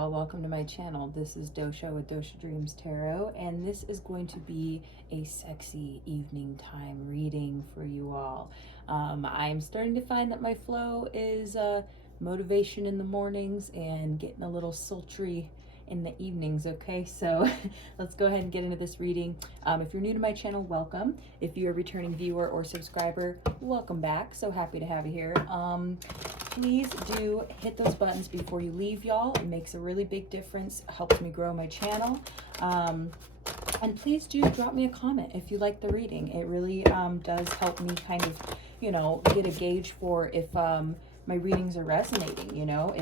y'all, welcome to my channel. This is Dosha with DoshaDreamsTarot, and this is going to be a sexy evening time reading for you all. I'm starting to find that my flow is motivation in the mornings and getting a little sultry in the evenings, okay? So let's go ahead and get into this reading. If you're new to my channel, welcome. If you're a returning viewer or subscriber, welcome back. So happy to have you here. Please do hit those buttons before you leave, y'all. It makes a really big difference, helps me grow my channel. And please do drop me a comment if you like the reading. It really does help me kind of, you know, get a gauge for if my readings are resonating, you know.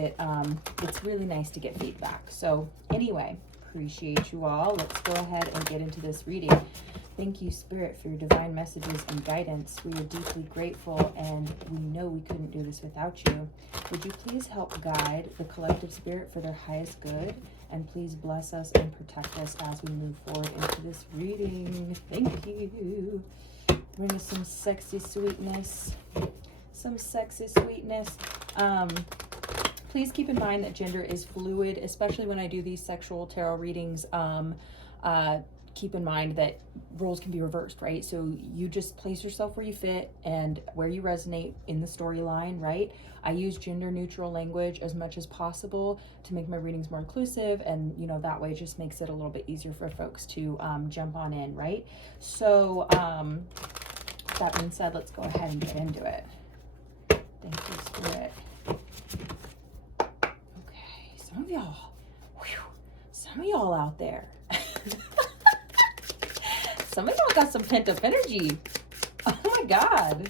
It's really nice to get feedback. So anyway, appreciate you all. Let's go ahead and get into this reading. Thank you, Spirit, for your divine messages and guidance. We are deeply grateful, and we know we couldn't do this without you. Would you please help guide the collective spirit for their highest good, and please bless us and protect us as we move forward into this reading. Thank you. Bring us some sexy sweetness. Some sexy sweetness. Please keep in mind that gender is fluid, especially when I do these sexual tarot readings. Keep in mind that roles can be reversed, right? So you just place yourself where you fit and where you resonate in the storyline, right? I use gender neutral language as much as possible to make my readings more inclusive, and you know, that way it just makes it a little bit easier for folks to jump on in, right? So that being said, let's go ahead and get into it. Thank you, Spirit. Okay, some of y'all out there. Some of y'all got some pent up energy. Oh my God.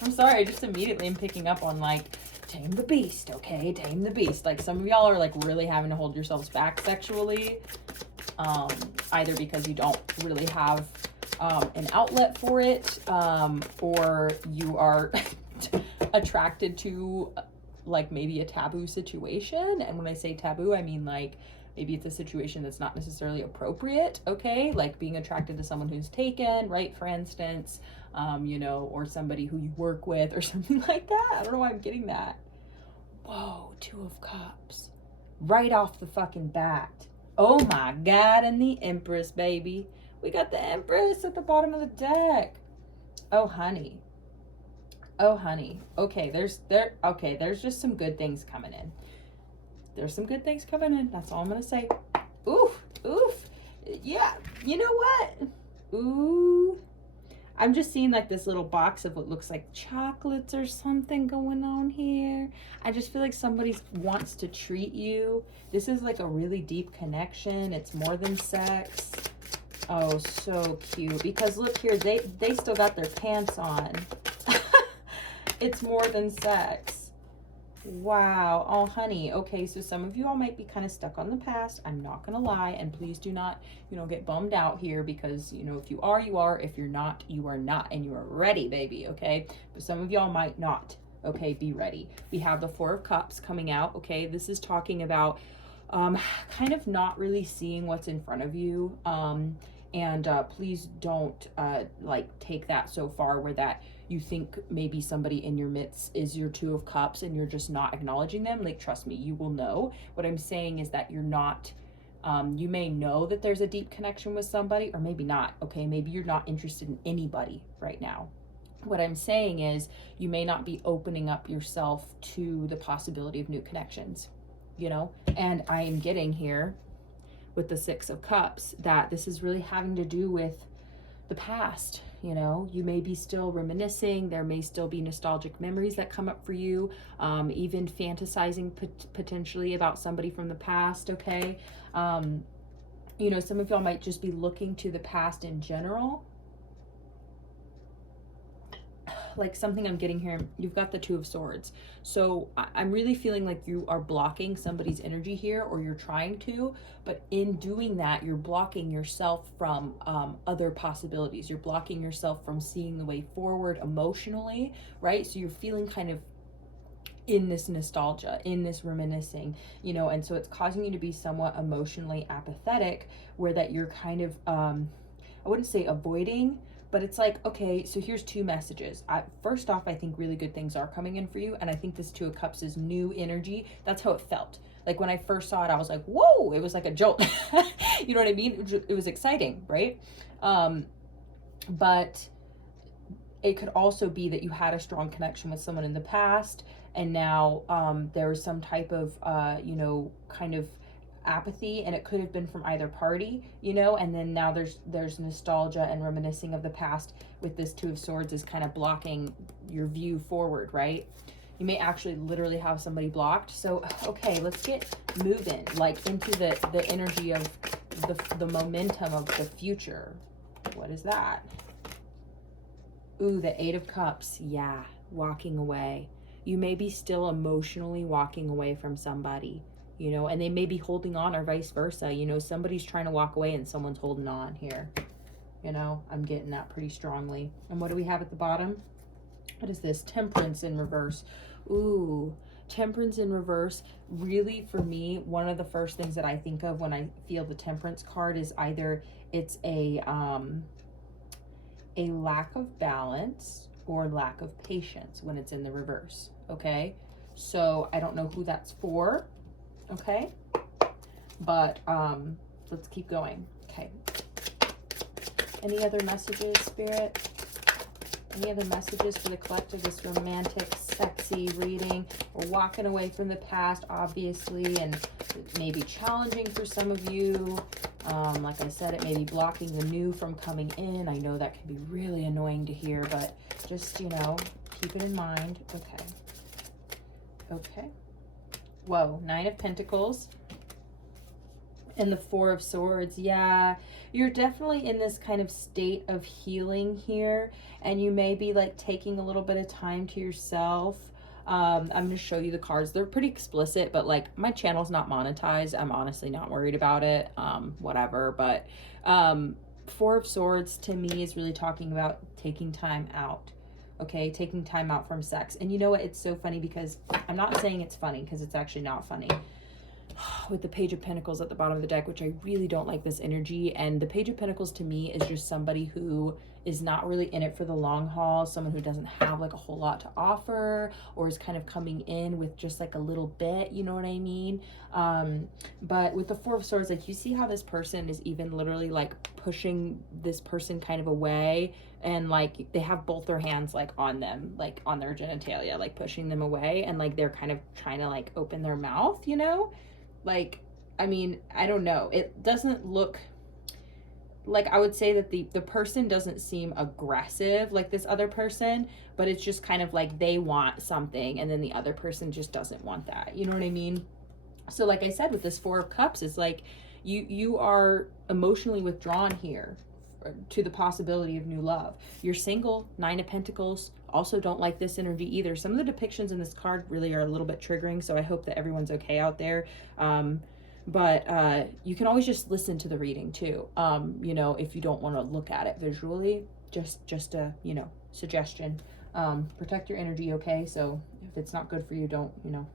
I'm sorry, I just immediately am picking up on like, tame the beast, okay? Tame the beast. Like some of y'all are like really having to hold yourselves back sexually. Either because you don't really have an outlet for it, or you are attracted to like maybe a taboo situation. And when I say taboo, I mean like maybe it's a situation that's not necessarily appropriate, okay? Like being attracted to someone who's taken, right? For instance, you know, or somebody who you work with or something like that. I don't know why I'm getting that. Whoa, Two of Cups. Right off the fucking bat. Oh my God, and the Empress, baby. We got the Empress at the bottom of the deck. Oh, honey. Oh, honey. Okay, there's just some good things coming in. There's some good things coming in. That's all I'm going to say. Oof. Oof. Yeah. You know what? Ooh. I'm just seeing like this little box of what looks like chocolates or something going on here. I just feel like somebody wants to treat you. This is like a really deep connection. It's more than sex. Oh, so cute. Because look here, they still got their pants on. It's more than sex. Wow. Oh, honey. Okay, so some of you all might be kind of stuck on the past. I'm not gonna lie, and please do not, you know, get bummed out here, because, you know, if you are, you are. If you're not, you are not, and you are ready, baby, okay? But some of y'all might not. Okay, be ready. We have the Four of Cups coming out, okay? This is talking about kind of not really seeing what's in front of you, and please don't like take that so far where that you think maybe somebody in your midst is your Two of Cups and you're just not acknowledging them. Like, trust me, you will know. What I'm saying is that you're not, you may know that there's a deep connection with somebody, or maybe not, okay? Maybe you're not interested in anybody right now. What I'm saying is you may not be opening up yourself to the possibility of new connections, you know? And I am getting here with the Six of Cups that this is really having to do with the past. You know, you may be still reminiscing. There may still be nostalgic memories that come up for you, even fantasizing potentially about somebody from the past, okay? You know, some of y'all might just be looking to the past in general. Like something I'm getting here, you've got the Two of Swords. So I'm really feeling like you are blocking somebody's energy here, or you're trying to, but in doing that, you're blocking yourself from other possibilities. You're blocking yourself from seeing the way forward emotionally, right? So you're feeling kind of in this nostalgia, in this reminiscing, you know, and so it's causing you to be somewhat emotionally apathetic, where that you're kind of, I wouldn't say avoiding, but it's like, okay, so here's two messages. First off, I think really good things are coming in for you. And I think this Two of Cups is new energy. That's how it felt. Like when I first saw it, I was like, whoa, it was like a jolt. You know what I mean? It was exciting, right? But it could also be that you had a strong connection with someone in the past, and now there was some type of, you know, kind of apathy, and it could have been from either party, you know, and then now there's nostalgia and reminiscing of the past with this Two of Swords is kind of blocking your view forward, right? You may actually literally have somebody blocked. So, okay, let's get moving, like into the energy of the momentum of the future. What is that? Ooh, the Eight of Cups. Yeah, walking away. You may be still emotionally walking away from somebody, you know, and they may be holding on or vice versa. You know, somebody's trying to walk away and someone's holding on here. You know, I'm getting that pretty strongly. And what do we have at the bottom? What is this? Temperance in reverse. Ooh, Temperance in reverse. Really, for me, one of the first things that I think of when I feel the Temperance card is either it's a lack of balance or lack of patience when it's in the reverse, okay? So I don't know who that's for, okay? But let's keep going, okay? Any other messages, Spirit? Any other messages for the collective, this romantic, sexy reading? We're walking away from the past, obviously, and it may be challenging for some of you. Like I said, it may be blocking the new from coming in. I know that can be really annoying to hear, but just, you know, keep it in mind. Okay. Okay. Whoa, Nine of Pentacles. And the Four of Swords. Yeah, you're definitely in this kind of state of healing here, and you may be like taking a little bit of time to yourself. I'm going to show you the cards. They're pretty explicit, but like my channel's not monetized. I'm honestly not worried about it. Whatever. But Four of Swords to me is really talking about taking time out. Okay, taking time out from sex. And you know what? It's so funny because I'm not saying it's funny because it's actually not funny. With the Page of Pentacles at the bottom of the deck, which I really don't like this energy. And the Page of Pentacles to me is just somebody who is not really in it for the long haul, someone who doesn't have like a whole lot to offer, or is kind of coming in with just like a little bit, you know what I mean? But with the Four of Swords, like you see how this person is even literally like pushing this person kind of away, and like they have both their hands like on them, like on their genitalia, like pushing them away, and like they're kind of trying to like open their mouth, you know? Like, I mean, I don't know. It doesn't look like, I would say that the person doesn't seem aggressive like this other person, but it's just kind of like they want something and then the other person just doesn't want that. You know what I mean? So like I said, with this Four of Cups, it's like you are emotionally withdrawn here to the possibility of new love. You're single. Nine of Pentacles. Also don't like this energy either. Some of the depictions in this card really are a little bit triggering, so I hope that everyone's okay out there. But you can always just listen to the reading too. You know, if you don't want to look at it visually, just a, you know, suggestion. Protect your energy, okay? So if it's not good for you, don't, you know.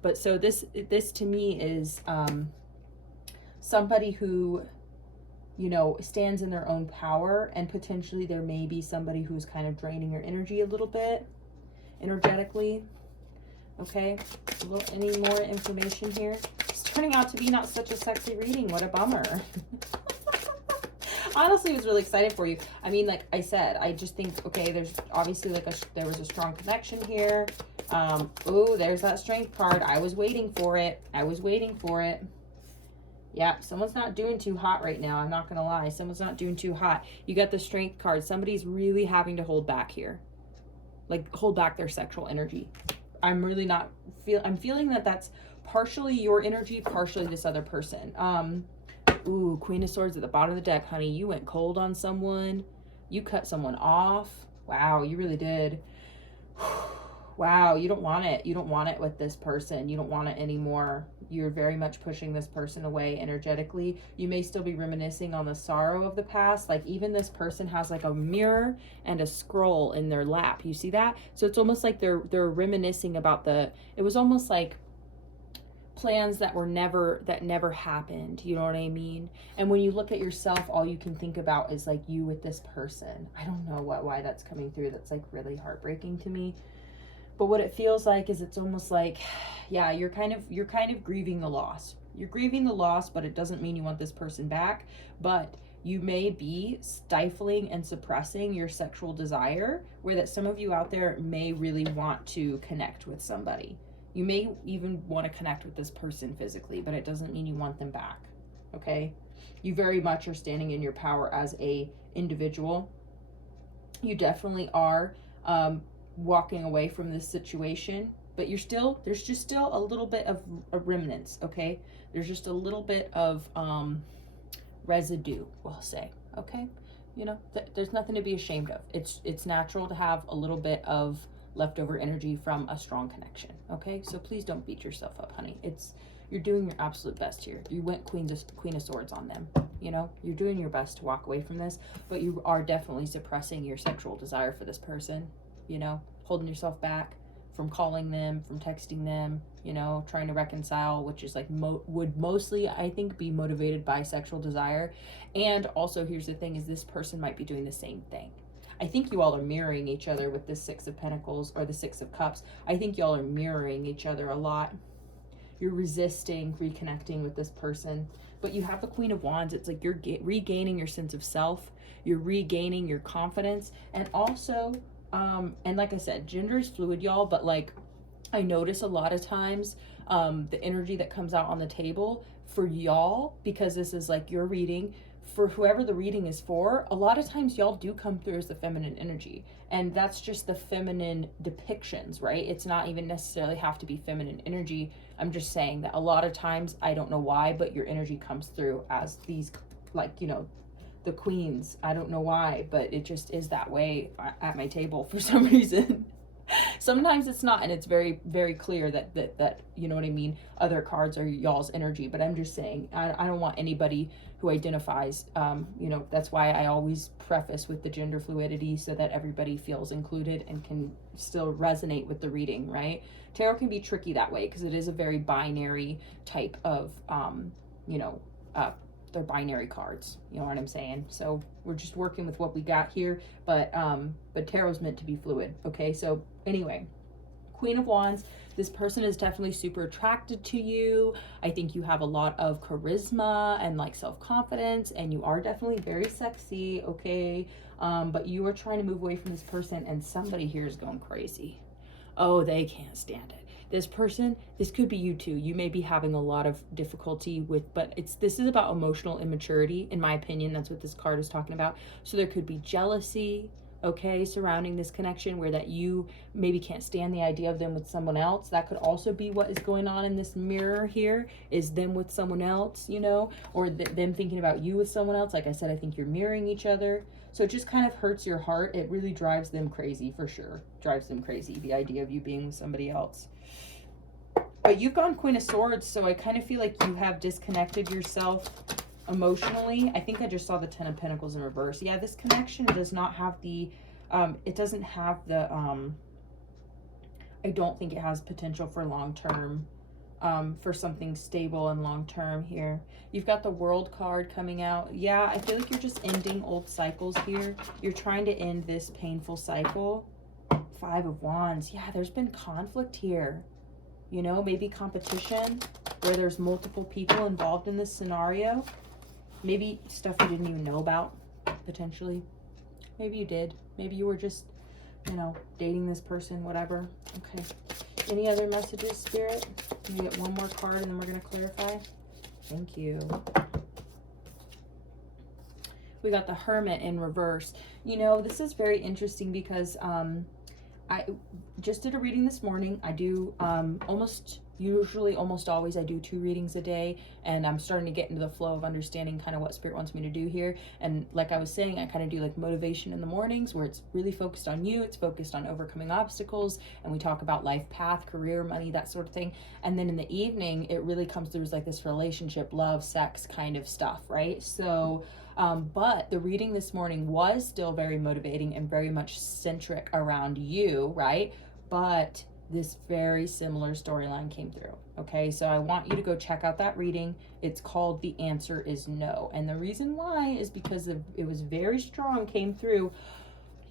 But so this to me is somebody who, you know, stands in their own power, and potentially there may be somebody who's kind of draining your energy a little bit energetically. Okay, any more information here? It's turning out to be not such a sexy reading. What a bummer. Honestly, I was really excited for you. I mean, like I said, I just think, okay, there's obviously like there was a strong connection here. Oh, there's that Strength card. I was waiting for it. I was waiting for it. Yeah, someone's not doing too hot right now. I'm not going to lie. Someone's not doing too hot. You got the Strength card. Somebody's really having to hold back here. Like, hold back their sexual energy. I'm really not... I'm feeling that that's partially your energy, partially this other person. Ooh, Queen of Swords at the bottom of the deck, honey. You went cold on someone. You cut someone off. Wow, you really did. Wow, you don't want it. You don't want it with this person. You don't want it anymore. You're very much pushing this person away energetically. You may still be reminiscing on the sorrow of the past. Like, even this person has like a mirror and a scroll in their lap. You see that? So it's almost like they're reminiscing about it was almost like plans that never happened. You know what I mean? And when you look at yourself, all you can think about is like you with this person. I don't know why that's coming through. That's like really heartbreaking to me. But what it feels like is it's almost like, yeah, you're kind of grieving the loss. You're grieving the loss, but it doesn't mean you want this person back. But you may be stifling and suppressing your sexual desire, where that some of you out there may really want to connect with somebody. You may even want to connect with this person physically, but it doesn't mean you want them back, okay? You very much are standing in your power as a individual. You definitely are walking away from this situation, but there's just still a little bit of a remnants, okay? There's just a little bit of residue, we'll say, okay? You know, there's nothing to be ashamed of. It's natural to have a little bit of leftover energy from a strong connection, okay? So please don't beat yourself up, honey. You're doing your absolute best here. You went Queen of Swords on them, you know? You're doing your best to walk away from this, but you are definitely suppressing your sexual desire for this person, you know? Holding yourself back from calling them, from texting them, you know, trying to reconcile, which is like would mostly, I think, be motivated by sexual desire. And also, here's the thing, is this person might be doing the same thing. I think you all are mirroring each other with the Six of Pentacles or the Six of Cups. I think y'all are mirroring each other a lot. You're resisting reconnecting with this person, but you have the Queen of Wands. It's like you're regaining your sense of self. You're regaining your confidence. And also, and like I said, gender is fluid, y'all, but like I notice a lot of times the energy that comes out on the table for y'all, because this is like your reading, for whoever the reading is for, a lot of times y'all do come through as the feminine energy, and that's just the feminine depictions, right? It's not even necessarily have to be feminine energy. I'm just saying that a lot of times, I don't know why, but your energy comes through as these, like, you know, the queens. I don't know why, but it just is that way at my table for some reason. Sometimes it's not, and it's very, very clear that you know what I mean, other cards are y'all's energy. But I'm just saying, I don't want anybody who identifies, you know, that's why I always preface with the gender fluidity, so that everybody feels included and can still resonate with the reading, right? Tarot can be tricky that way because it is a very binary type of, you know, they're binary cards, you know what I'm saying? So we're just working with what we got here, but tarot's meant to be fluid, okay? So anyway, Queen of Wands, this person is definitely super attracted to you. I think you have a lot of charisma and like self-confidence, and you are definitely very sexy, okay? But you are trying to move away from this person, and somebody here is going crazy. Oh, they can't stand it. This person, this could be you too. You may be having a lot of difficulty with, but this is about emotional immaturity, in my opinion. That's what this card is talking about. So there could be jealousy, okay, surrounding this connection, where that you maybe can't stand the idea of them with someone else. That could also be what is going on in this mirror here, is them with someone else, you know, or them thinking about you with someone else. Like I said, I think you're mirroring each other. So it just kind of hurts your heart. It really drives them crazy, for sure. Drives them crazy, the idea of you being with somebody else. But you've gone Queen of Swords, so I kind of feel like you have disconnected yourself emotionally. I think I just saw the Ten of Pentacles in reverse. Yeah, this connection does not have the, it doesn't have the, I don't think it has potential for long-term, for something stable and long-term here. You've got the World card coming out. Yeah, I feel like you're just ending old cycles here. You're trying to end this painful cycle. Five of Wands. Yeah, there's been conflict here. You know, maybe competition, where there's multiple people involved in this scenario. Maybe stuff you didn't even know about, potentially. Maybe you did. Maybe you were just, you know, dating this person, whatever. Okay. Any other messages, Spirit? Can we get one more card and then we're going to clarify? Thank you. We got the Hermit in reverse. You know, this is very interesting because I just did a reading this morning. I do almost always I do 2 readings a day, and I'm starting to get into the flow of understanding kind of what Spirit wants me to do here. And like I was saying, I kind of do like motivation in the mornings, where it's really focused on you, it's focused on overcoming obstacles, and we talk about life path, career, money, that sort of thing. And then in the evening, it really comes through as like this relationship, love, sex kind of stuff, right? So but the reading this morning was still very motivating and very much centric around you, right? But this very similar storyline came through, okay? So I want you to go check out that reading. It's called The Answer Is No. And the reason why is because it was very strong, came through.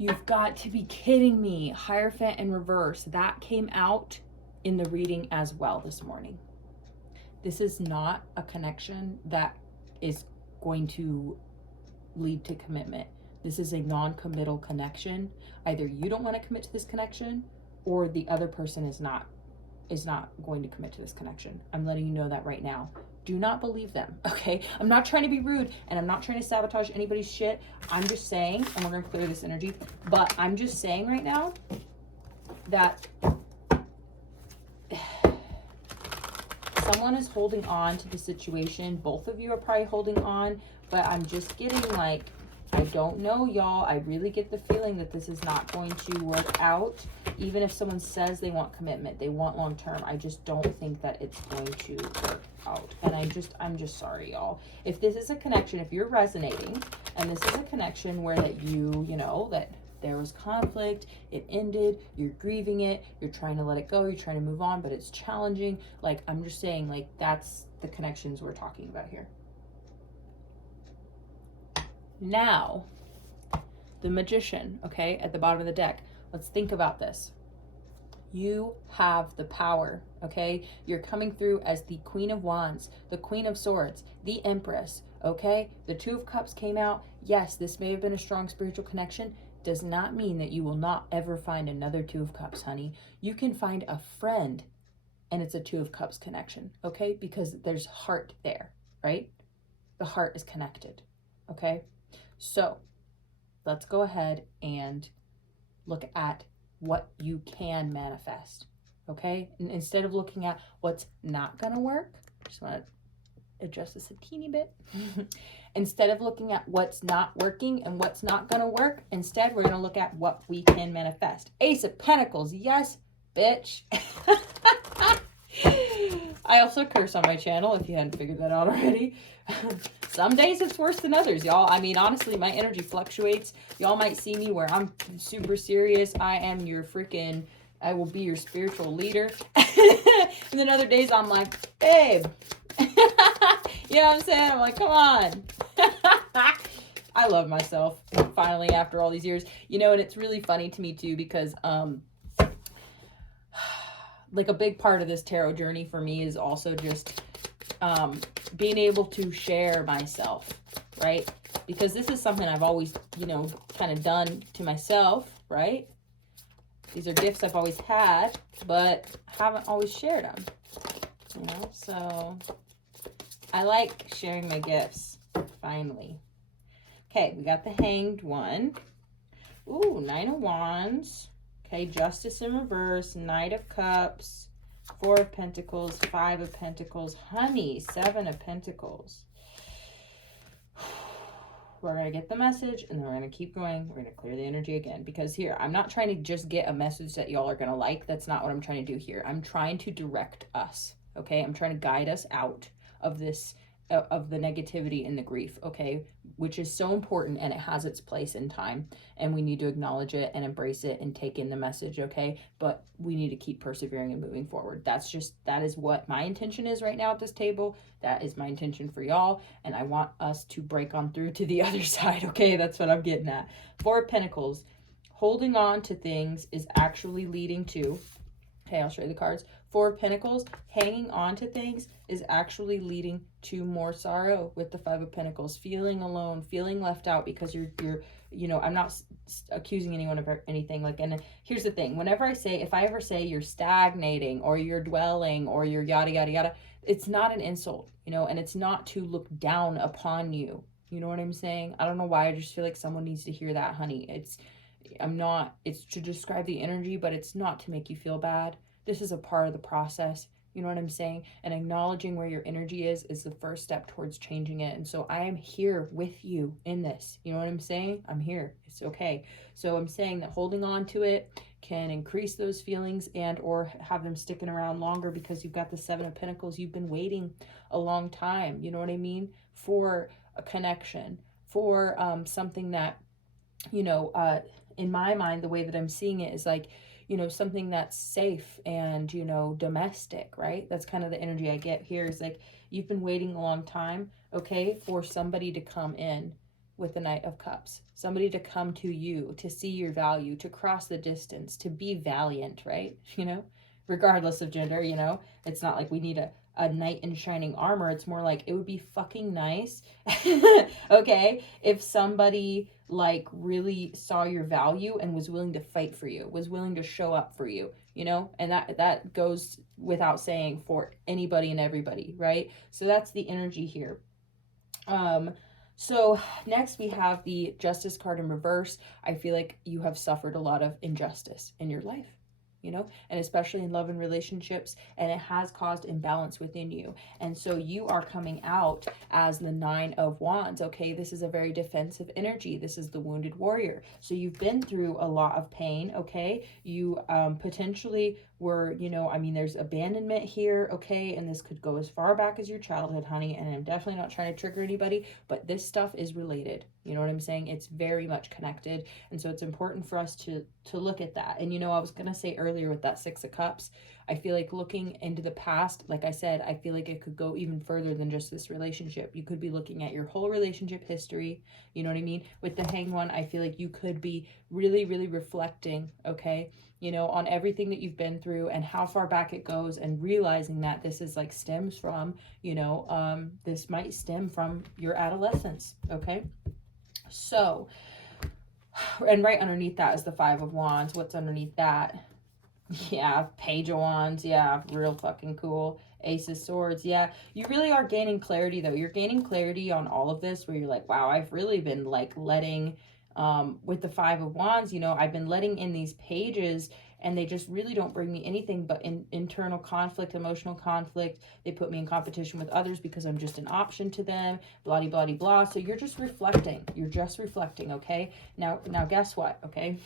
You've got to be kidding me. Hierophant in reverse. That came out in the reading as well this morning. This is not a connection that is going to lead to commitment. This is a non-committal connection. Either you don't want to commit to this connection, or the other person is not going to commit to this connection. I'm letting you know that right now. Do not believe them, okay? I'm not trying to be rude, and I'm not trying to sabotage anybody's shit. I'm just saying, and we're gonna clear this energy, but I'm just saying right now that someone is holding on to the situation. Both of you are probably holding on, but I'm just getting like, I don't know, y'all. I really get the feeling that this is not going to work out. Even if someone says they want commitment, they want long term, I just don't think that it's going to work out. And I'm just sorry, y'all. If this is a connection, if you're resonating, and this is a connection where that you know, that there was conflict, it ended, you're grieving it, you're trying to let it go, you're trying to move on, but it's challenging. Like, I'm just saying, like, that's the connections we're talking about here. Now, the Magician, okay, at the bottom of the deck. Let's think about this. You have the power, okay? You're coming through as the Queen of Wands, the Queen of Swords, the Empress, okay? The Two of Cups came out. Yes, this may have been a strong spiritual connection. Does not mean that you will not ever find another Two of Cups, honey. You can find a friend and it's a Two of Cups connection, okay? Because there's heart there, right? The heart is connected, okay? So let's go ahead and look at what you can manifest, okay? And instead of looking at what's not gonna work, just want to adjust this a teeny bit. Instead of looking at what's not working and what's not gonna work, instead we're gonna look at what we can manifest. Ace of Pentacles, yes, bitch. I also curse on my channel, if you hadn't figured that out already. Some days it's worse than others, y'all. I mean, honestly, my energy fluctuates. Y'all might see me where I'm super serious. I am your freaking, I will be your spiritual leader. And then other days I'm like, babe. You know what I'm saying? I'm like, come on. I love myself, finally, after all these years. You know, and it's really funny to me, too, because, like, a big part of this tarot journey for me is also just being able to share myself, right? Because this is something I've always, you know, kind of done to myself, right? These are gifts I've always had, but haven't always shared them, you know? So I like sharing my gifts, finally. Okay, we got the Hanged one. Ooh, Nine of Wands. Okay, Justice in reverse, Knight of Cups, Four of Pentacles, Five of Pentacles, honey, Seven of Pentacles. We're going to get the message, and then we're going to keep going. We're going to clear the energy again, because here, I'm not trying to just get a message that y'all are going to like. That's not what I'm trying to do here. I'm trying to direct us, okay? I'm trying to guide us out of this, of the negativity and the grief, okay? Which is so important, and it has its place in time, and we need to acknowledge it and embrace it and take in the message, okay? But we need to keep persevering and moving forward. That is what my intention is right now at this table. That is my intention for y'all, and I want us to break on through to the other side, okay? That's what I'm getting at. Four of Pentacles. Holding on to things is actually leading to, okay, I'll show you the cards. Four of Pentacles, hanging on to things is actually leading to more sorrow with the Five of Pentacles. Feeling alone, feeling left out, because you're you know, I'm not accusing anyone of anything. Like, and here's the thing. Whenever I say, if I ever say you're stagnating or you're dwelling or you're yada, yada, yada, it's not an insult, you know, and it's not to look down upon you. You know what I'm saying? I don't know why. I just feel like someone needs to hear that, honey. It's to describe the energy, but it's not to make you feel bad. This is a part of the process. You know what I'm saying? And acknowledging where your energy is the first step towards changing it. And so I am here with you in this. You know what I'm saying? I'm here. It's okay. So I'm saying that holding on to it can increase those feelings and or have them sticking around longer, because you've got the Seven of Pentacles. You've been waiting a long time. You know what I mean? For a connection, for something that, you know, in my mind, the way that I'm seeing it is like, you know, something that's safe and, you know, domestic, right? That's kind of the energy I get here, is like, you've been waiting a long time, okay, for somebody to come in with the Knight of Cups. Somebody to come to you, to see your value, to cross the distance, to be valiant, right? You know, regardless of gender, you know, it's not like we need a knight in shining armor. It's more like it would be fucking nice, okay, if somebody like really saw your value and was willing to fight for you, was willing to show up for you, you know, and that goes without saying for anybody and everybody, right? So that's the energy here. So next we have the Justice card in reverse. I feel like you have suffered a lot of injustice in your life, you know, and especially in love and relationships, and it has caused imbalance within you. And so you are coming out as the Nine of Wands, okay? This is a very defensive energy. This is the wounded warrior. So you've been through a lot of pain, okay? You potentially were, you know, I mean, there's abandonment here, okay? And this could go as far back as your childhood, honey, and I'm definitely not trying to trigger anybody, but this stuff is related. You know what I'm saying? It's very much connected. And so it's important for us to look at that. And, you know, I was going to say earlier with that Six of Cups, I feel like looking into the past, like I said, I feel like it could go even further than just this relationship. You could be looking at your whole relationship history. You know what I mean? With the Hanged One, I feel like you could be really, really reflecting, okay, you know, on everything that you've been through and how far back it goes, and realizing that this is like stems from, you know, this might stem from your adolescence, okay? So, and right underneath that is the Five of Wands. What's underneath that? Yeah, Page of Wands. Yeah, real fucking cool. Ace of Swords. Yeah, you really are gaining clarity, though. You're gaining clarity on all of this, where you're like, wow, I've really been like letting, with the Five of Wands, you know, I've been letting in these pages, and they just really don't bring me anything but internal conflict, emotional conflict. They put me in competition with others because I'm just an option to them, blah, blah, blah, blah. So you're just reflecting. You're just reflecting, okay? Now guess what, okay?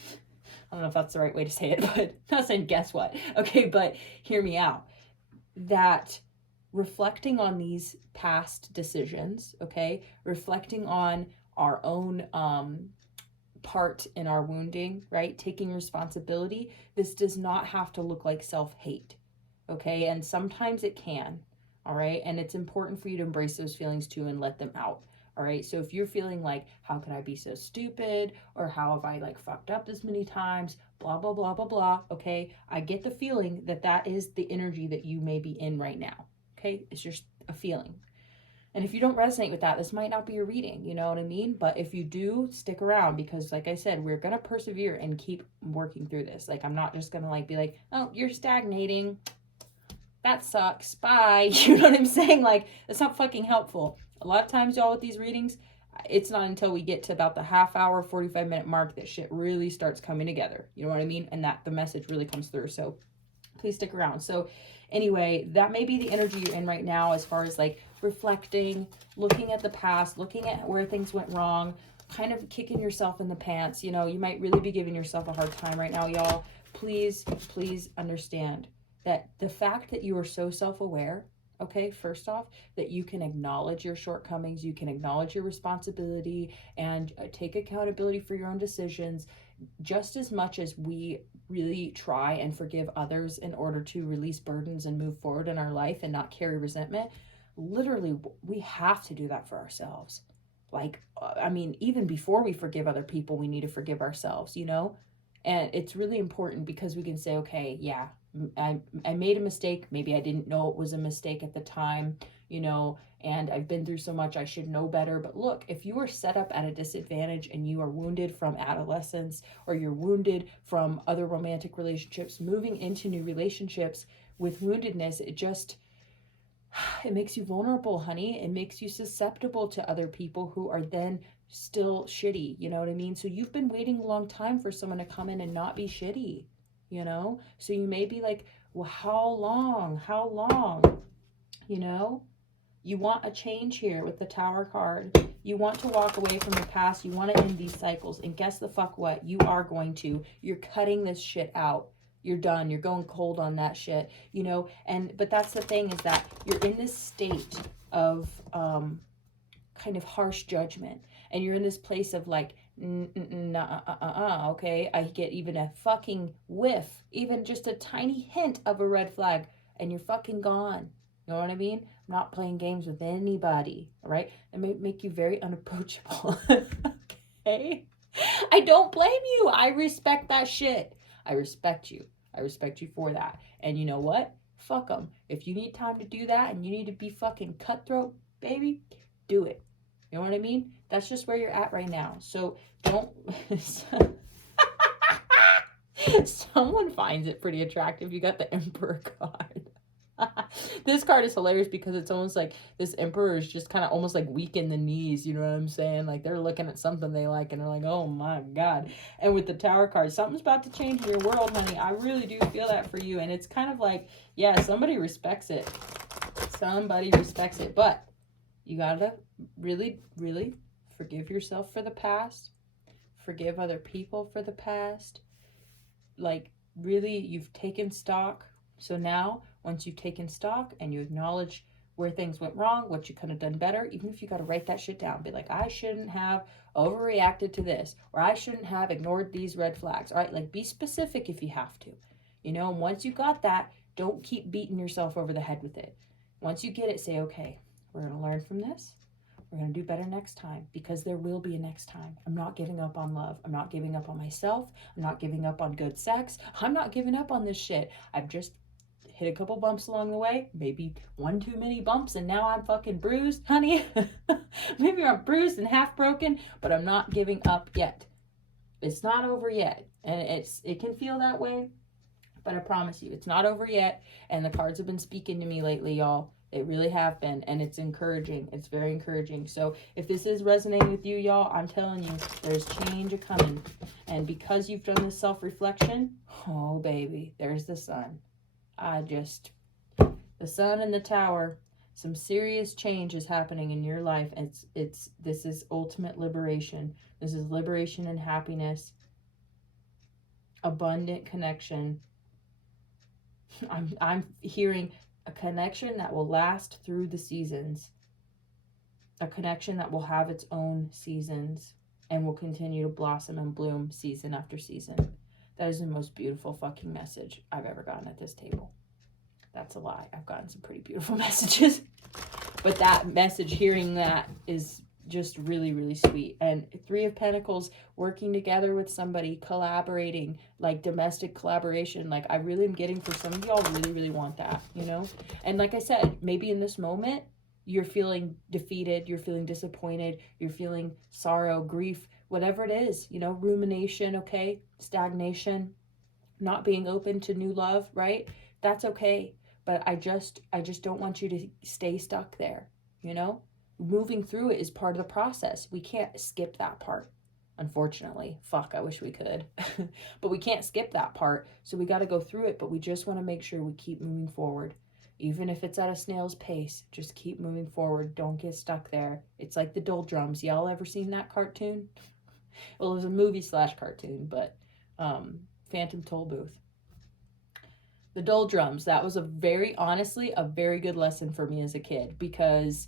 I don't know if that's the right way to say it, but I'm not saying guess what, okay? But hear me out. That reflecting on these past decisions, okay? Reflecting on our own part in our wounding, right? Taking responsibility. This does not have to look like self-hate, okay? And sometimes it can, all right? And it's important for you to embrace those feelings too and let them out, all right? So if you're feeling like, how could I be so stupid? Or how have I like fucked up this many times? Blah, blah, blah, blah, blah, okay? I get the feeling that that is the energy that you may be in right now, okay? It's just a feeling. And if you don't resonate with that, this might not be your reading, you know what I mean? But if you do, stick around, because like I said, we're going to persevere and keep working through this. Like, I'm not just going to like be like, oh, you're stagnating. That sucks. Bye. You know what I'm saying? Like, it's not fucking helpful. A lot of times, y'all, with these readings, it's not until we get to about the half hour, 45-minute mark that shit really starts coming together. You know what I mean? And that the message really comes through. So please stick around. So anyway, that may be the energy you're in right now, as far as like reflecting, looking at the past, looking at where things went wrong, kind of kicking yourself in the pants. You know, you might really be giving yourself a hard time right now, y'all. Please, please understand that the fact that you are so self-aware, okay, first off, that you can acknowledge your shortcomings, you can acknowledge your responsibility, and take accountability for your own decisions, just as much as we really try and forgive others in order to release burdens and move forward in our life and not carry resentment. Literally, we have to do that for ourselves. Like, I mean, even before we forgive other people, we need to forgive ourselves, you know? And it's really important, because we can say, okay, yeah, I made a mistake. Maybe I didn't know it was a mistake at the time, you know, and I've been through so much, I should know better. But look, if you are set up at a disadvantage and you are wounded from adolescence, or you're wounded from other romantic relationships, moving into new relationships with woundedness, it makes you vulnerable, honey. It makes you susceptible to other people who are then still shitty. You know what I mean? So you've been waiting a long time for someone to come in and not be shitty, you know? So you may be like, well, how long? How long? You know? You want a change here with the Tower card. You want to walk away from the past. You want to end these cycles. And guess the fuck what? You are going to. You're cutting this shit out. You're done. You're going cold on that shit, you know? But that's the thing, is that you're in this state of kind of harsh judgment. And you're in this place of like, okay? I get even a fucking whiff, even just a tiny hint of a red flag, and you're fucking gone. You know what I mean? I'm not playing games with anybody, all right? It may make you very unapproachable, okay? I don't blame you. I respect that shit. I respect you. I respect you for that. And you know what? Fuck them. If you need time to do that and you need to be fucking cutthroat, baby, do it. You know what I mean? That's just where you're at right now. So don't... Someone finds it pretty attractive. You got the Emperor card. This card is hilarious because it's almost like this Emperor is just kind of almost like weak in the knees. You know what I'm saying? Like they're looking at something they like and they're like, oh my God. And with the Tower card, something's about to change in your world, honey. I really do feel that for you. And it's kind of like, yeah, somebody respects it. Somebody respects it. But you gotta really, really forgive yourself for the past. Forgive other people for the past. Like, really, you've taken stock. So now, once you've taken stock and you acknowledge where things went wrong, what you could have done better, even if you got to write that shit down, be like, I shouldn't have overreacted to this, or I shouldn't have ignored these red flags. All right, like, be specific if you have to. You know, and once you got that, don't keep beating yourself over the head with it. Once you get it, say, okay, we're going to learn from this. We're going to do better next time, because there will be a next time. I'm not giving up on love. I'm not giving up on myself. I'm not giving up on good sex. I'm not giving up on this shit. I've just hit a couple bumps along the way, maybe one too many bumps, and now I'm fucking bruised, honey. Maybe I'm bruised and half broken, but I'm not giving up yet. It's not over yet. And it can feel that way, but I promise you, it's not over yet. And the cards have been speaking to me lately, y'all. They really have been, and it's encouraging. It's very encouraging. So if this is resonating with you, y'all, I'm telling you, there's change a-coming. And because you've done this self-reflection, oh, baby, there's the sun. The sun and the Tower, some serious change is happening in your life. This is ultimate liberation. This is liberation and happiness, abundant connection. I'm hearing a connection that will last through the seasons. A connection that will have its own seasons and will continue to blossom and bloom season after season. That is the most beautiful fucking message I've ever gotten at this table. That's a lie. I've gotten some pretty beautiful messages. But that message, hearing that, is just really, really sweet. And Three of Pentacles, working together with somebody, collaborating, like domestic collaboration. Like, I really am getting, for some of y'all, really, really want that, you know? And like I said, maybe in this moment, you're feeling defeated, you're feeling disappointed, you're feeling sorrow, grief, whatever it is, you know, rumination, okay? Stagnation, not being open to new love, right? That's okay. But I just don't want you to stay stuck there, you know? Moving through it is part of the process. We can't skip that part, unfortunately. Fuck, I wish we could. But we can't skip that part, so we got to go through it, but we just want to make sure we keep moving forward. Even if it's at a snail's pace, just keep moving forward. Don't get stuck there. It's like the Doldrums. Y'all ever seen that cartoon? Well, it was a movie / cartoon, but Phantom Tollbooth. The Doldrums, that was honestly, a very good lesson for me as a kid, because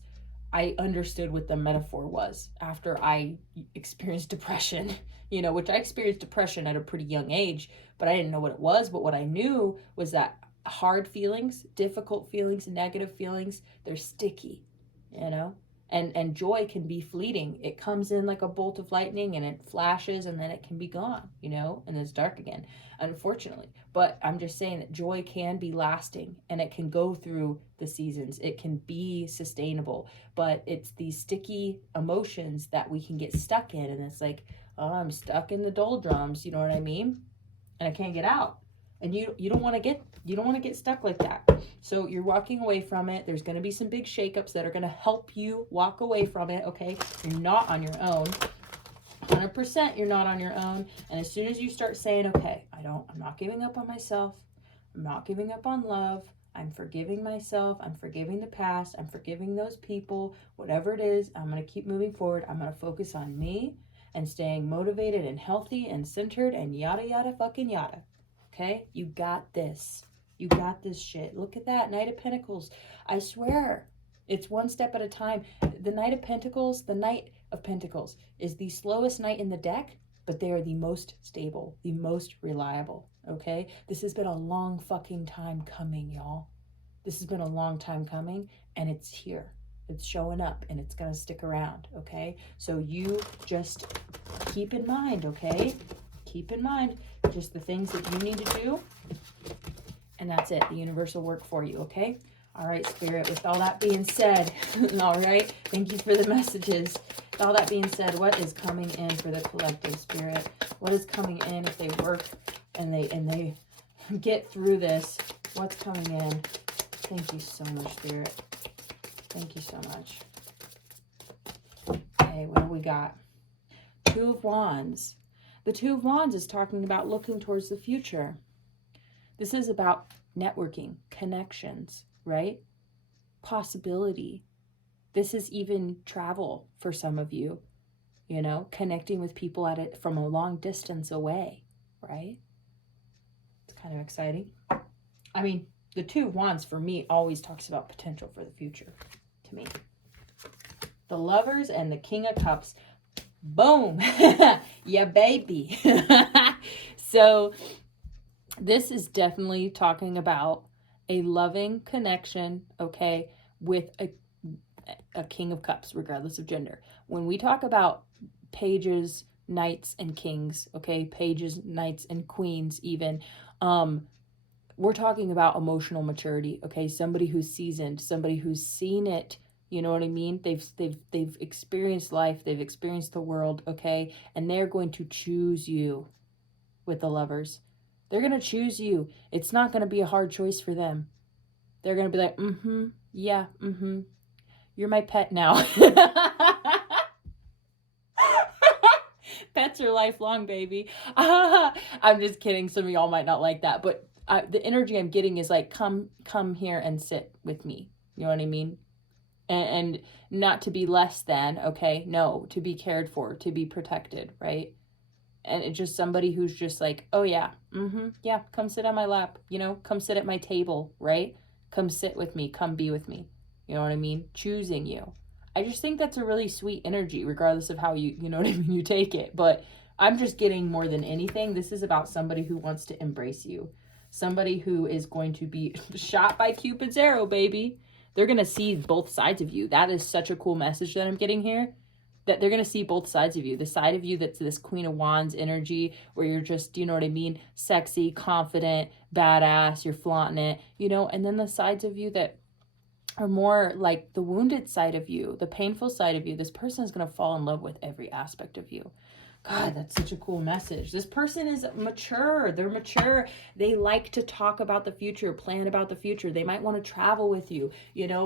I understood what the metaphor was after I experienced depression, you know, which I experienced depression at a pretty young age, but I didn't know what it was. But what I knew was that hard feelings, difficult feelings, negative feelings, they're sticky, you know, and joy can be fleeting. It comes in like a bolt of lightning and it flashes and then it can be gone, you know, and it's dark again, unfortunately. But I'm just saying that joy can be lasting and it can go through the seasons. It can be sustainable, but it's these sticky emotions that we can get stuck in. And it's like, oh, I'm stuck in the doldrums, you know what I mean? And I can't get out. And you don't want to get stuck like that. So you're walking away from it. There's going to be some big shakeups that are going to help you walk away from it, okay? You're not on your own. 100% you're not on your own. And as soon as you start saying, okay, I'm not giving up on myself. I'm not giving up on love. I'm forgiving myself. I'm forgiving the past. I'm forgiving those people. Whatever it is, I'm going to keep moving forward. I'm going to focus on me and staying motivated and healthy and centered and yada, yada, fucking yada. Okay? You got this. You got this shit. Look at that. Knight of Pentacles. I swear, it's one step at a time. The Knight of Pentacles is the slowest knight in the deck, but they are the most stable, the most reliable. Okay? This has been a long fucking time coming, y'all. This has been a long time coming, and it's here. It's showing up, and it's going to stick around, okay? So you just keep in mind, okay? Keep in mind just the things that you need to do, and that's it. The universe will work for you, okay? All right, Spirit, with all that being said, all right, thank you for the messages. With all that being said, what is coming in for the collective, Spirit? What is coming in if they work and they get through this? What's coming in? Thank you so much, Spirit. Thank you so much. Okay, what do we got? Two of Wands. The Two of Wands is talking about looking towards the future. This is about networking, connections, right? Possibility. This is even travel for some of you, you know, connecting with people at it from a long distance away, right? It's kind of exciting. I mean, the Two of Wands for me always talks about potential for the future to me. The Lovers and the King of Cups. Boom. Yeah, baby. So this is definitely talking about a loving connection, okay, with a King of Cups, regardless of gender. When we talk about pages, knights, and kings, okay, pages, knights, and queens even, we're talking about emotional maturity, okay? Somebody who's seasoned, somebody who's seen it, you know what I mean? They've experienced life, they've experienced the world, okay? And they're going to choose you with the Lovers. They're going to choose you. It's not going to be a hard choice for them. They're going to be like, yeah, you're my pet now. Pets are lifelong, baby. I'm just kidding. Some of y'all might not like that, but the energy I'm getting is like, come here and sit with me. You know what I mean? And not to be less than, okay? No, to be cared for, to be protected, right? And it's just somebody who's just like, oh yeah, yeah, come sit on my lap, you know, come sit at my table, right? Come sit with me, come be with me. You know what I mean? Choosing you. I just think that's a really sweet energy, regardless of how you know what I mean, you take it. But I'm just getting more than anything, this is about somebody who wants to embrace you. Somebody who is going to be shot by Cupid's arrow, baby. They're going to see both sides of you. That is such a cool message that I'm getting here. That they're going to see both sides of you. The side of you that's this Queen of Wands energy where you're just, you know what I mean, sexy, confident, badass, you're flaunting it, you know, and then the sides of you that are more like the wounded side of you, the painful side of you. This person is going to fall in love with every aspect of you. God, that's such a cool message. This person is mature. They're mature. They like to talk about the future, plan about the future. They might want to travel with you, you know.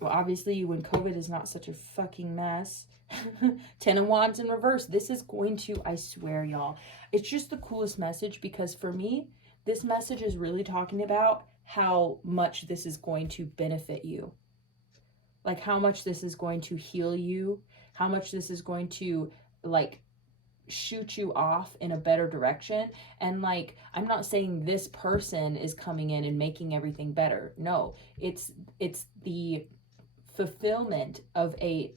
Well, obviously, when COVID is not such a fucking mess. 10 of Wands in reverse. This is going to, I swear, y'all, it's just the coolest message because for me, this message is really talking about how much this is going to benefit you. Like how much this is going to heal you, how much this is going to like shoot you off in a better direction. And like, I'm not saying this person is coming in and making everything better. No, it's the fulfillment of a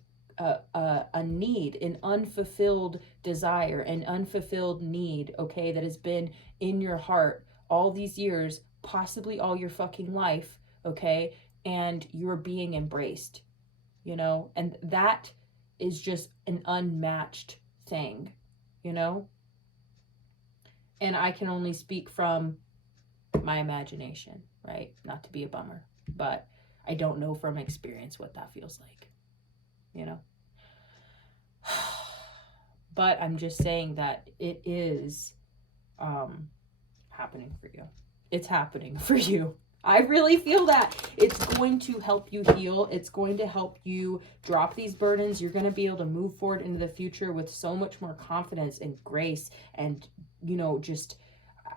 need, an unfulfilled desire, an unfulfilled need, okay, that has been in your heart all these years, possibly all your fucking life, okay, and you're being embraced, you know, and that is just an unmatched thing, you know, and I can only speak from my imagination, right, not to be a bummer, but I don't know from experience what that feels like, you know. But I'm just saying that it is happening for you. It's happening for you. I really feel that. It's going to help you heal. It's going to help you drop these burdens. You're going to be able to move forward into the future with so much more confidence and grace and, you know, just,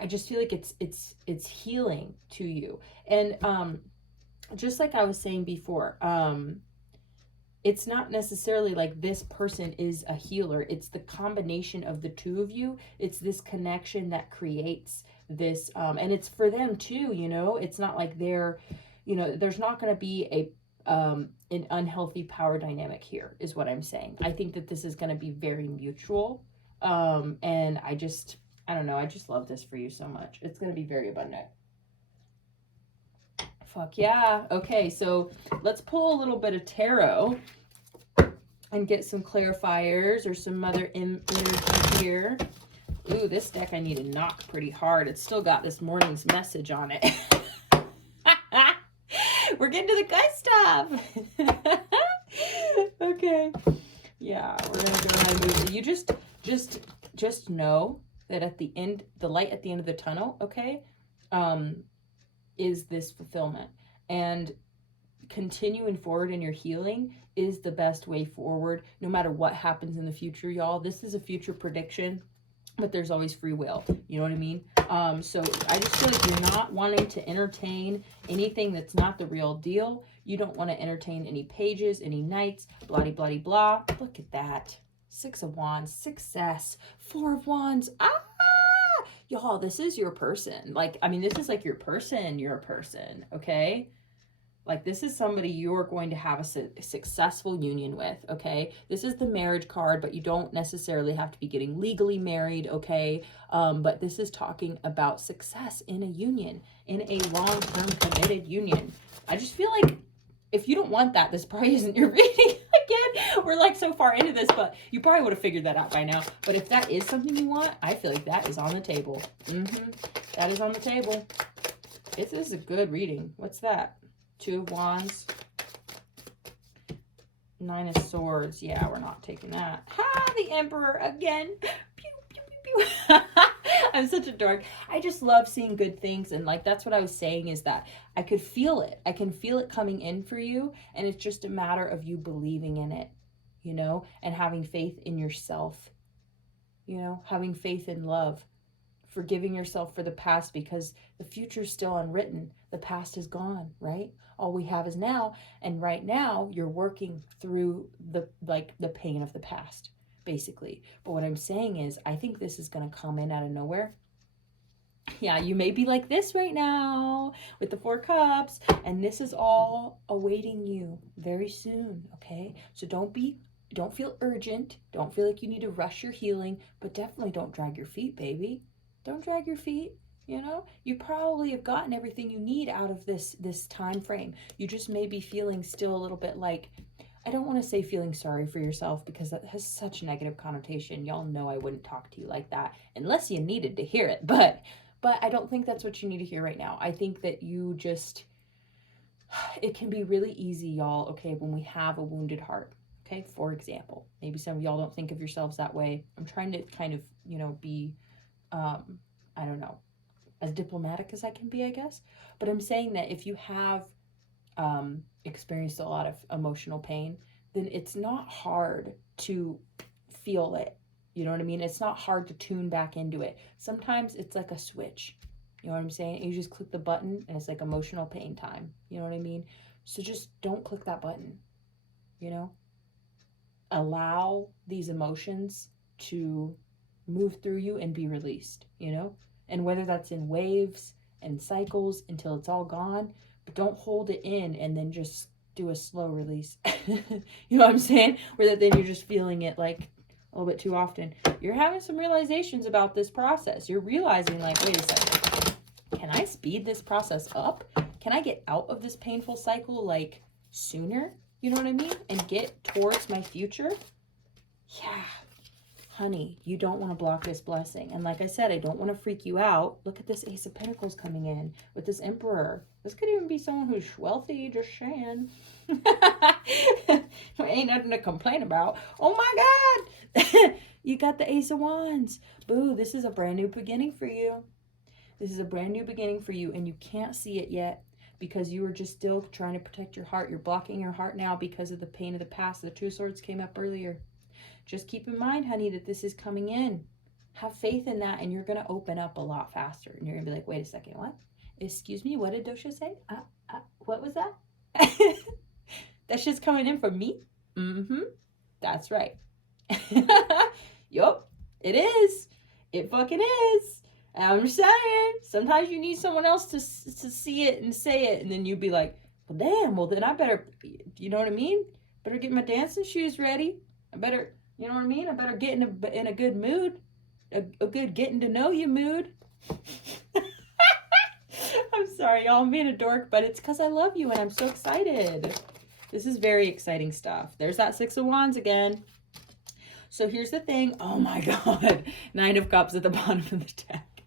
I just feel like it's healing to you. And just like I was saying before, it's not necessarily like this person is a healer. It's the combination of the two of you. It's this connection that creates this, and it's for them too, you know. It's not like they're, you know, there's not going to be an unhealthy power dynamic here, is what I'm saying. I think that this is going to be very mutual, and I don't know, I just love this for you so much. It's going to be very abundant. Fuck yeah. Okay, so let's pull a little bit of tarot and get some clarifiers or some other energy here. Ooh, this deck I need to knock pretty hard. It's still got this morning's message on it. We're getting to the good stuff. Okay. Yeah, we're gonna go ahead and move. You just know that at the end, the light at the end of the tunnel, okay, is this fulfillment. And continuing forward in your healing is the best way forward, no matter what happens in the future, y'all. This is a future prediction, but there's always free will. You know what I mean? So I just feel like you're not wanting to entertain anything that's not the real deal. You don't want to entertain any pages, any knights, blah, blah, blah, blah. Look at that. 6 of Wands, success, 4 of Wands. Ah! Y'all, this is your person. Like, I mean, this is like your person, okay? Like, this is somebody you're going to have a successful union with, okay? This is the marriage card, but you don't necessarily have to be getting legally married, okay? But this is talking about success in a union, in a long-term committed union. I just feel like if you don't want that, this probably isn't your reading. Again, we're like so far into this, but you probably would have figured that out by now. But if that is something you want, I feel like that is on the table. That is on the table. This is a good reading. What's that? 2 of Wands, 9 of Swords. Yeah, we're not taking that. Ha! The Emperor again. Pew, pew, pew, pew. I'm such a dork. I just love seeing good things, and like that's what I was saying, is that I could feel it. I can feel it coming in for you, and it's just a matter of you believing in it, you know, and having faith in yourself, you know, having faith in love, forgiving yourself for the past, because the future's still unwritten. The past is gone, right? All we have is now, and right now you're working through the pain of the past, basically. But what I'm saying is, I think this is going to come in out of nowhere. Yeah, you may be like this right now with the 4 cups, and this is all awaiting you very soon, okay? So don't feel urgent. Don't feel like you need to rush your healing, but definitely don't drag your feet, baby. Don't drag your feet. You know, you probably have gotten everything you need out of this time frame. You just may be feeling still a little bit like, I don't want to say feeling sorry for yourself, because that has such a negative connotation. Y'all know I wouldn't talk to you like that unless you needed to hear it. But I don't think that's what you need to hear right now. I think that you just, it can be really easy, y'all, okay, when we have a wounded heart. Okay, for example, maybe some of y'all don't think of yourselves that way. I'm trying to kind of, you know, be, I don't know, as diplomatic as I can be, I guess. But I'm saying that if you have experienced a lot of emotional pain, then it's not hard to feel it. You know what I mean? It's not hard to tune back into it. Sometimes it's like a switch. You know what I'm saying? You just click the button and it's like emotional pain time. You know what I mean? So just don't click that button, you know? Allow these emotions to move through you and be released, you know? And whether that's in waves and cycles until it's all gone, but don't hold it in and then just do a slow release. You know what I'm saying? Where that then you're just feeling it like a little bit too often. You're having some realizations about this process. You're realizing like, wait a second, can I speed this process up? Can I get out of this painful cycle like sooner? You know what I mean? And get towards my future? Yeah. Honey, you don't want to block this blessing. And like I said, I don't want to freak you out. Look at this Ace of Pentacles coming in with this Emperor. This could even be someone who's wealthy, just saying. Ain't nothing to complain about. Oh my God. You got the Ace of Wands. Boo, this is a brand new beginning for you. This is a brand new beginning for you, and you can't see it yet because you were just still trying to protect your heart. You're blocking your heart now because of the pain of the past. The 2 of Swords came up earlier. Just keep in mind, honey, that this is coming in. Have faith in that, and you're going to open up a lot faster. And you're going to be like, wait a second, what? Excuse me, what did Dosha say? What was that? That shit's coming in from me? That's right. Yup, it is. It fucking is. And I'm just saying, sometimes you need someone else to see it and say it, and then you'd be like, well, damn, well, then I better, you know what I mean? Better get my dancing shoes ready. I better... You know what I mean? I better get in a good mood. A good getting to know you mood. I'm sorry. sorry, y'all. I'm being a dork, but it's because I love you and I'm so excited. This is very exciting stuff. There's that Six of Wands again. So here's the thing. Oh my God. Nine of Cups at the bottom of the deck.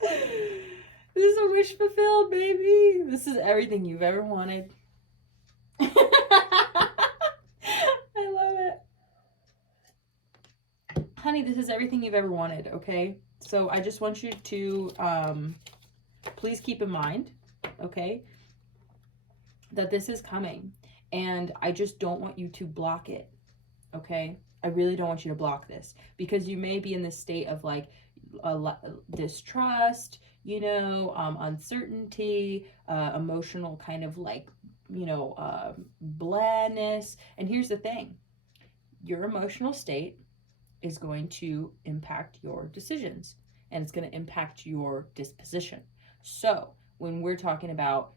This is a wish fulfilled, baby. This is everything you've ever wanted. I love it. Honey, this is everything you've ever wanted, okay? So I just want you to please keep in mind, okay, that this is coming. And I just don't want you to block it, okay? I really don't want you to block this, because you may be in this state of like distrust, you know, uncertainty, emotional kind of like, you know, blandness. And here's the thing. Your emotional state is going to impact your decisions, and it's going to impact your disposition. So when we're talking about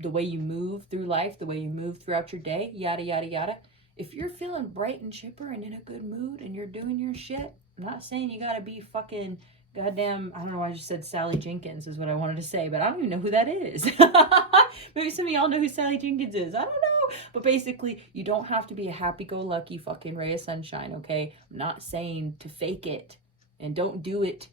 the way you move through life, the way you move throughout your day, yada, yada, yada, if you're feeling bright and chipper and in a good mood and you're doing your shit, I'm not saying you got to be fucking goddamn, I don't know why I just said Sally Jenkins is what I wanted to say, but I don't even know who that is. Maybe some of y'all know who Sally Jenkins is. I don't know. But basically, you don't have to be a happy-go-lucky fucking ray of sunshine, okay? I'm not saying to fake it. And don't do it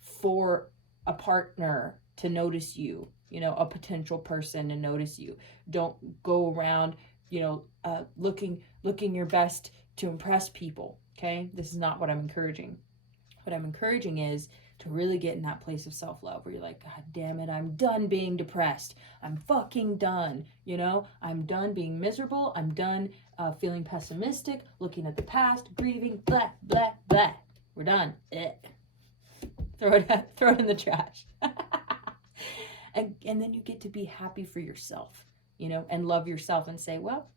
for a partner to notice you, you know, a potential person to notice you. Don't go around, you know, looking your best to impress people, okay? This is not what I'm encouraging. What I'm encouraging is to really get in that place of self-love where you're like, God damn it, I'm done being depressed. I'm fucking done, you know? I'm done being miserable. I'm done feeling pessimistic, looking at the past, grieving, blah, blah, blah. We're done. Throw it in the trash. and then you get to be happy for yourself, you know, and love yourself and say, well,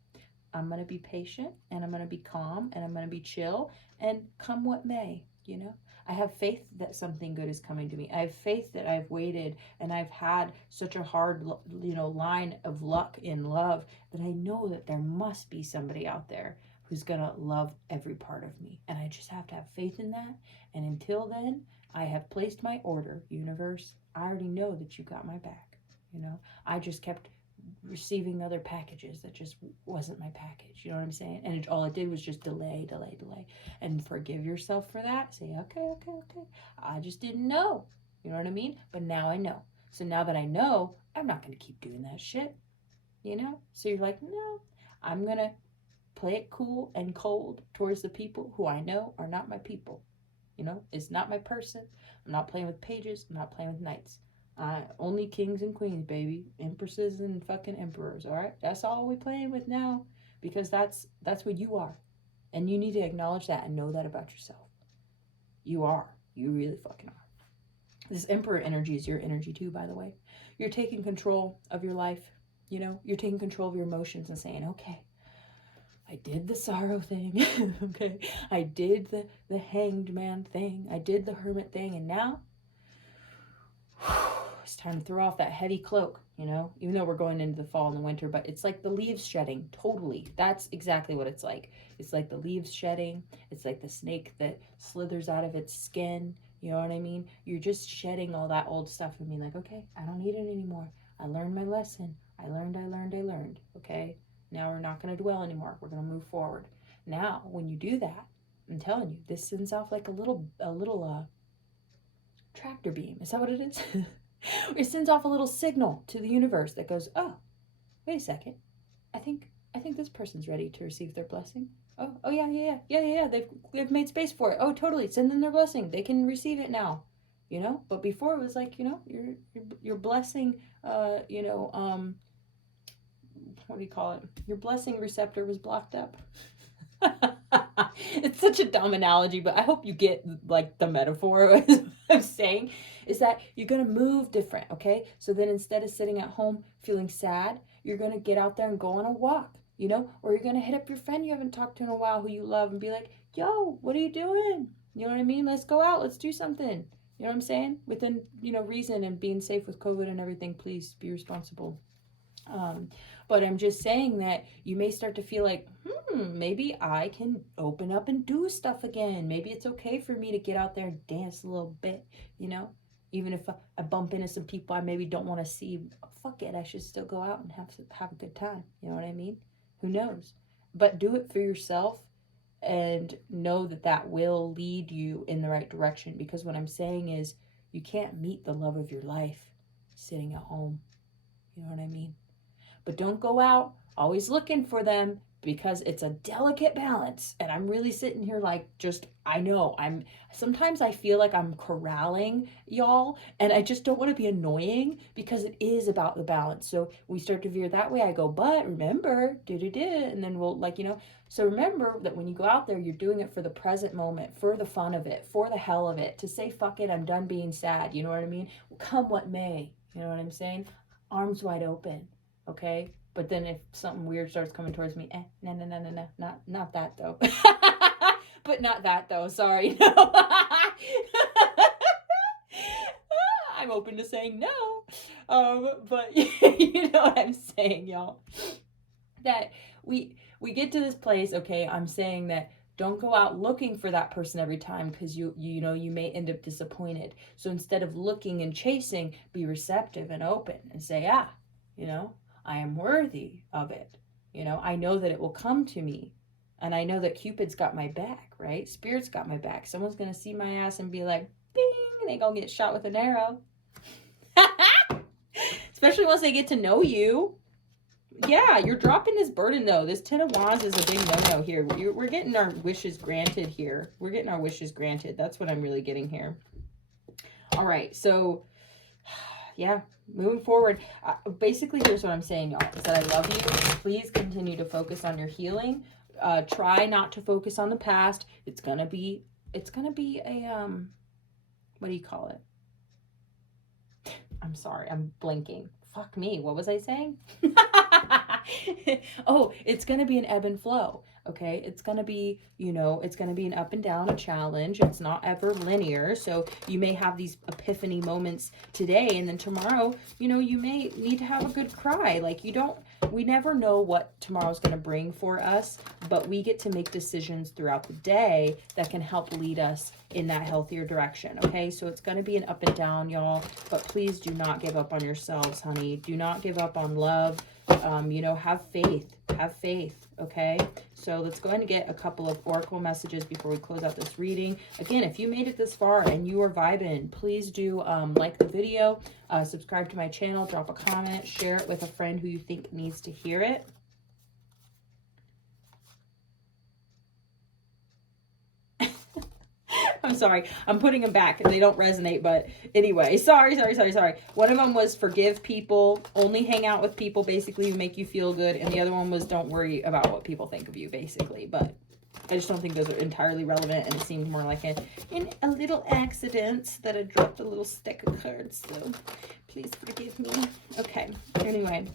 I'm going to be patient and I'm going to be calm and I'm going to be chill and come what may, you know. I have faith that something good is coming to me. I have faith that I've waited and I've had such a hard, you know, line of luck in love that I know that there must be somebody out there who's going to love every part of me. And I just have to have faith in that. And until then, I have placed my order, universe. I already know that you got my back, you know. I just kept receiving other packages that just wasn't my package, you know what I'm saying? And all it did was just delay, and forgive yourself for that. Say, okay, I just didn't know, you know what I mean? But now I know. So now that I know, I'm not going to keep doing that shit, you know? So you're like, no, I'm going to play it cool and cold towards the people who I know are not my people, you know? It's not my person. I'm not playing with pages. I'm not playing with knights. Only kings and queens, baby. Empresses and fucking emperors, all right? That's all we playing with now, because that's what you are. And you need to acknowledge that and know that about yourself. You are. You really fucking are. This emperor energy is your energy too, by the way. You're taking control of your life, you know? You're taking control of your emotions and saying, okay, I did the sorrow thing, okay? I did the hanged man thing. I did the hermit thing, and now it's time to throw off that heavy cloak, you know, even though we're going into the fall and the winter, but it's like the leaves shedding. Totally. That's exactly what it's like. It's like the leaves shedding. It's like the snake that slithers out of its skin. You know what I mean? You're just shedding all that old stuff and being like, okay, I don't need it anymore. I learned my lesson. I learned. Okay. Now we're not going to dwell anymore. We're going to move forward. Now, when you do that, I'm telling you, this sends off like a little tractor beam. Is that what it is? It sends off a little signal to the universe that goes, oh, wait a second. I think this person's ready to receive their blessing. Oh yeah. They've made space for it. Oh, totally. Send them their blessing. They can receive it now. You know? But before it was like, you know, your blessing, you know, what do you call it? Your blessing receptor was blocked up. It's such a dumb analogy, but I hope you get like the metaphor of what I'm saying, is that you're going to move different, okay? So then instead of sitting at home feeling sad, you're going to get out there and go on a walk, you know? Or you're going to hit up your friend you haven't talked to in a while who you love and be like, yo, what are you doing? You know what I mean? Let's go out. Let's do something. You know what I'm saying? Within, you know, reason and being safe with COVID and everything, please be responsible. But I'm just saying that you may start to feel like, maybe I can open up and do stuff again. Maybe it's okay for me to get out there and dance a little bit, you know? Even if I bump into some people I maybe don't want to see, fuck it, I should still go out and have a good time. You know what I mean? Who knows? But do it for yourself and know that that will lead you in the right direction. Because what I'm saying is you can't meet the love of your life sitting at home. You know what I mean? But don't go out always looking for them, because it's a delicate balance. And I'm really sitting here like, I know sometimes I feel like I'm corralling y'all, and I just don't want to be annoying, because it is about the balance. So we start to veer that way. I go, but remember, and then we'll so remember that when you go out there, you're doing it for the present moment, for the fun of it, for the hell of it, to say, fuck it, I'm done being sad. You know what I mean? Come what may. You know what I'm saying? Arms wide open. Okay? But then if something weird starts coming towards me, no, not that though. But not that though, sorry, no. I'm open to saying no. But you know what I'm saying, y'all. That we get to this place, okay, I'm saying that don't go out looking for that person every time, because you may end up disappointed. So instead of looking and chasing, be receptive and open and say, I am worthy of it. I know that it will come to me. And I know that Cupid's got my back, right? Spirit's got my back. Someone's going to see my ass and be like, bing, and they going to get shot with an arrow. Especially once they get to know you. Yeah, you're dropping this burden, though. This Ten of Wands is a big no-no here. We're getting our wishes granted here. We're getting our wishes granted. That's what I'm really getting here. All right, so, yeah. Moving forward, basically, here's what I'm saying, y'all, is that I love you. Please continue to focus on your healing. Try not to focus on the past. It's gonna be a, what do you call it? I'm sorry, I'm blinking. Fuck me, what was I saying? Oh, it's gonna be an ebb and flow. Okay, it's going to be, it's going to be an up and down, a challenge. It's not ever linear. So you may have these epiphany moments today, and then tomorrow, you may need to have a good cry. Like we never know what tomorrow's going to bring for us, but we get to make decisions throughout the day that can help lead us in that healthier direction. Okay, so it's going to be an up and down, y'all, but please do not give up on yourselves, honey. Do not give up on love. Have faith, okay? So let's go ahead and get a couple of oracle messages before we close out this reading. Again, if you made it this far and you are vibing, please do like the video, subscribe to my channel, drop a comment, share it with a friend who you think needs to hear it. I'm sorry. I'm putting them back. They don't resonate, but anyway, sorry. One of them was forgive people, only hang out with people basically who make you feel good. And the other one was don't worry about what people think of you basically. But I just don't think those are entirely relevant. And it seemed more like a little accident that I dropped a little stack of cards. So please forgive me. Okay. Anyway.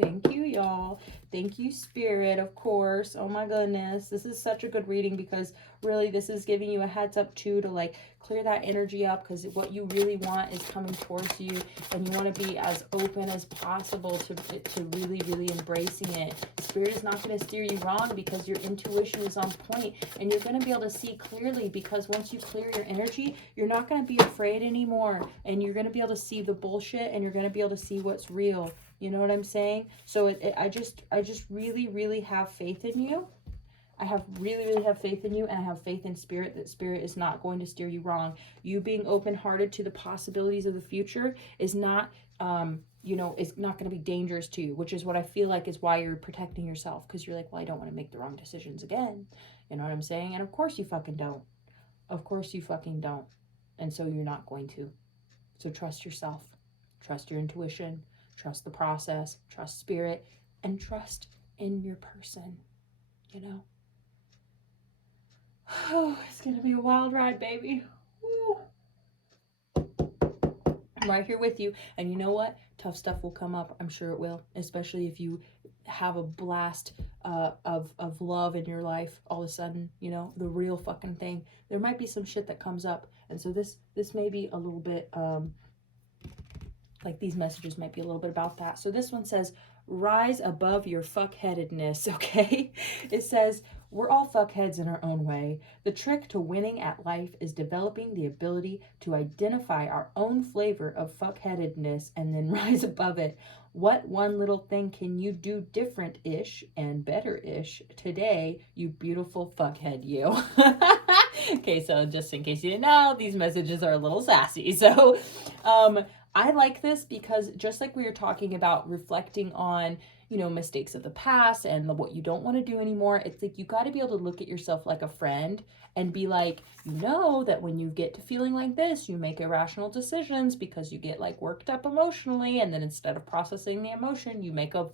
Thank you, y'all. Thank you, Spirit, of course. Oh my goodness. This is such a good reading, because really this is giving you a heads up too to like clear that energy up, because what you really want is coming towards you, and you want to be as open as possible to really, really embracing it. Spirit is not going to steer you wrong, because your intuition is on point, and you're going to be able to see clearly, because once you clear your energy, you're not going to be afraid anymore, and you're going to be able to see the bullshit, and you're going to be able to see what's real. You know what I'm saying? So I just really, really have faith in you. I really have faith in you, and I have faith in Spirit, that Spirit is not going to steer you wrong. You being open-hearted to the possibilities of the future is not, is not going to be dangerous to you, which is what I feel like is why you're protecting yourself, because you're like, well, I don't want to make the wrong decisions again. You know what I'm saying? And of course you fucking don't. Of course you fucking don't. And so you're not going to. So trust yourself. Trust your intuition. Trust the process, trust Spirit, and trust in your person, Oh, it's going to be a wild ride, baby. Woo. I'm right here with you. And you know what? Tough stuff will come up. I'm sure it will, especially if you have a blast of love in your life all of a sudden, the real fucking thing. There might be some shit that comes up. And so this may be a little bit... like these messages might be a little bit about that. So this one says, rise above your fuckheadedness, okay? It says, We're all fuckheads in our own way. The trick to winning at life is developing the ability to identify our own flavor of fuckheadedness and then rise above it. What one little thing can you do different-ish and better-ish today, you beautiful fuckhead, you? Okay, so just in case you didn't know, these messages are a little sassy. So I like this because just like we were talking about reflecting on, you know, mistakes of the past and what you don't want to do anymore, it's like you got to be able to look at yourself like a friend and be like, you know, that when you get to feeling like this, you make irrational decisions because you get like worked up emotionally, and then instead of processing the emotion, you make a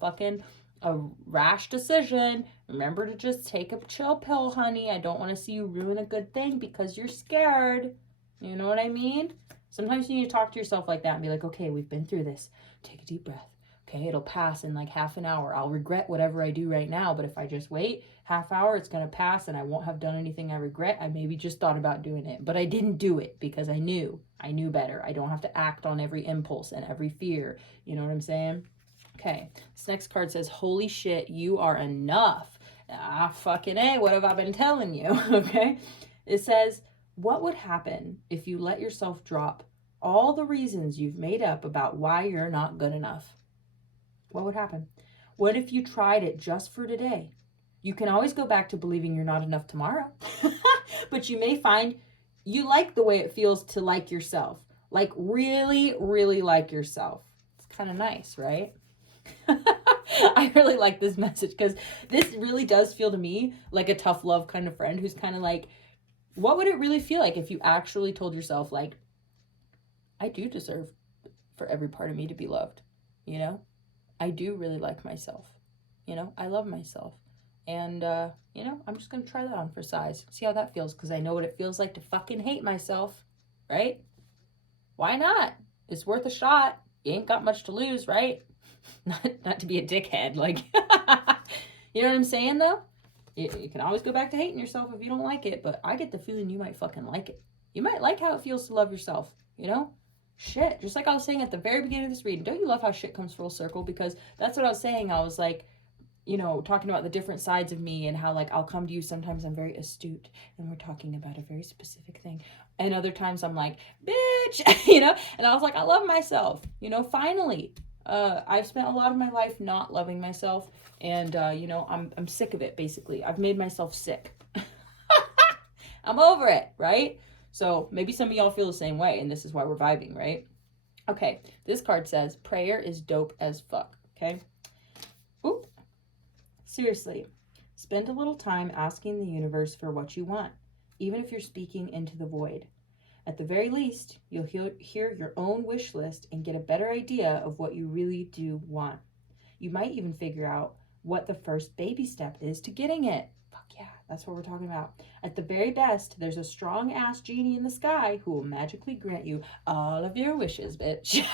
rash decision. Remember to just take a chill pill, honey. I don't want to see you ruin a good thing because you're scared. You know what I mean? Sometimes you need to talk to yourself like that and be like, okay, we've been through this. Take a deep breath. Okay, it'll pass in like half an hour. I'll regret whatever I do right now, but if I just wait half hour, it's going to pass and I won't have done anything I regret. I maybe just thought about doing it, but I didn't do it because I knew better. I don't have to act on every impulse and every fear. You know what I'm saying? Okay, this next card says, holy shit, you are enough. Ah, fucking A, what have I been telling you? Okay, it says, what would happen if you let yourself drop all the reasons you've made up about why you're not good enough? What would happen? What if you tried it just for today? You can always go back to believing you're not enough tomorrow, but you may find you like the way it feels to like yourself, like really, really like yourself. It's kind of nice, right? I really like this message because this really does feel to me like a tough love kind of friend who's kind of like, what would it really feel like if you actually told yourself, like, I do deserve for every part of me to be loved, you know? I do really like myself, you know? I love myself. And, you know, I'm just going to try that on for size. See how that feels, because I know what it feels like to fucking hate myself, right? Why not? It's worth a shot. You ain't got much to lose, right? Not to be a dickhead, like, you know what I'm saying, though? You can always go back to hating yourself if you don't like it, but I get the feeling you might fucking like it. You might like how it feels to love yourself, you know? Shit, just like I was saying at the very beginning of this reading, don't you love how shit comes full circle? Because that's what I was saying. I was like, you know, talking about the different sides of me and how, like, I'll come to you sometimes I'm very astute and we're talking about a very specific thing. And other times I'm like, bitch, you know? And I was like, I love myself, you know, finally. I've spent a lot of my life not loving myself, and, you know, I'm sick of it, basically. I've made myself sick. I'm over it, right? So maybe some of y'all feel the same way, and this is why we're vibing, right? Okay, this card says, prayer is dope as fuck, okay? Oop. Seriously, spend a little time asking the universe for what you want, even if you're speaking into the void. At the very least, you'll hear your own wish list and get a better idea of what you really do want. You might even figure out what the first baby step is to getting it. Fuck yeah, that's what we're talking about. At the very best, there's a strong-ass genie in the sky who will magically grant you all of your wishes, bitch.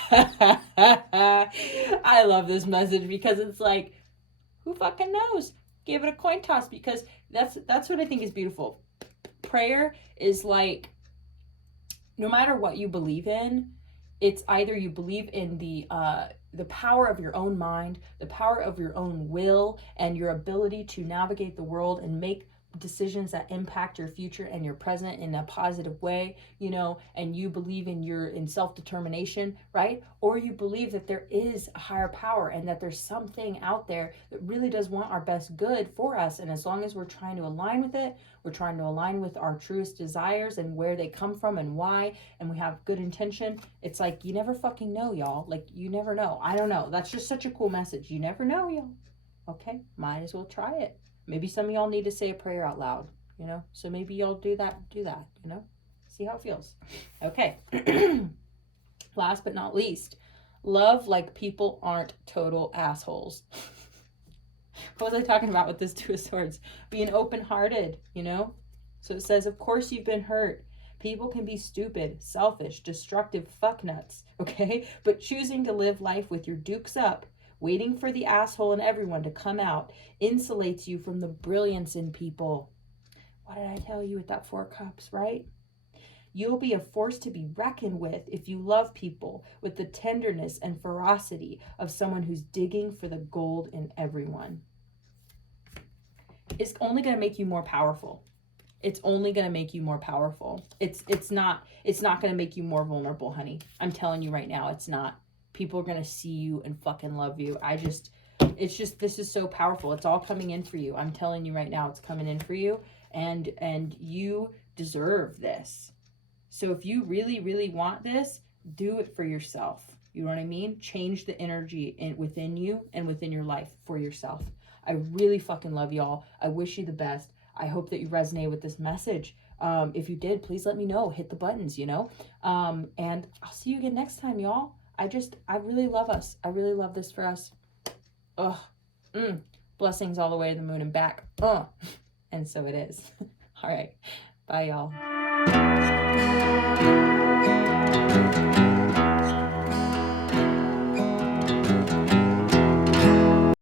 I love this message because it's like, who fucking knows? Give it a coin toss, because that's what I think is beautiful. Prayer is like, no matter what you believe in, it's either you believe in the power of your own mind, the power of your own will, and your ability to navigate the world and make decisions that impact your future and your present in a positive way, you know, and you believe in self-determination, right? Or you believe that there is a higher power and that there's something out there that really does want our best good for us. And as long as we're trying to align with it, we're trying to align with our truest desires and where they come from and why, and we have good intention, it's like, you never fucking know, y'all. Like, you never know. I don't know. That's just such a cool message. You never know, y'all. Okay, might as well try it. Maybe some of y'all need to say a prayer out loud, you know? So maybe y'all do that, you know? See how it feels. Okay. Last but not least, love like people aren't total assholes. What was I talking about with this Two of Swords? Being open-hearted, you know? So it says, of course you've been hurt. People can be stupid, selfish, destructive fucknuts, okay? But choosing to live life with your dukes up, waiting for the asshole in everyone to come out, insulates you from the brilliance in people. What did I tell you with that Four Cups, right? You'll be a force to be reckoned with if you love people with the tenderness and ferocity of someone who's digging for the gold in everyone. is only going to make you more powerful. It's only going to make you more powerful. It's not going to make you more vulnerable, honey. I'm telling you right now, it's not. People are going to see you and fucking love you. It's just, this is so powerful. It's all coming in for you. I'm telling you right now, it's coming in for you. And you deserve this. So if you really, really want this, do it for yourself. You know what I mean? Change the energy within you and within your life for yourself. I really fucking love y'all. I wish you the best. I hope that you resonate with this message. If you did, please let me know. Hit the buttons, you know? And I'll see you again next time, y'all. I really love us. I really love this for us. Ugh. Blessings all the way to the moon and back. And so it is. All right. Bye, y'all.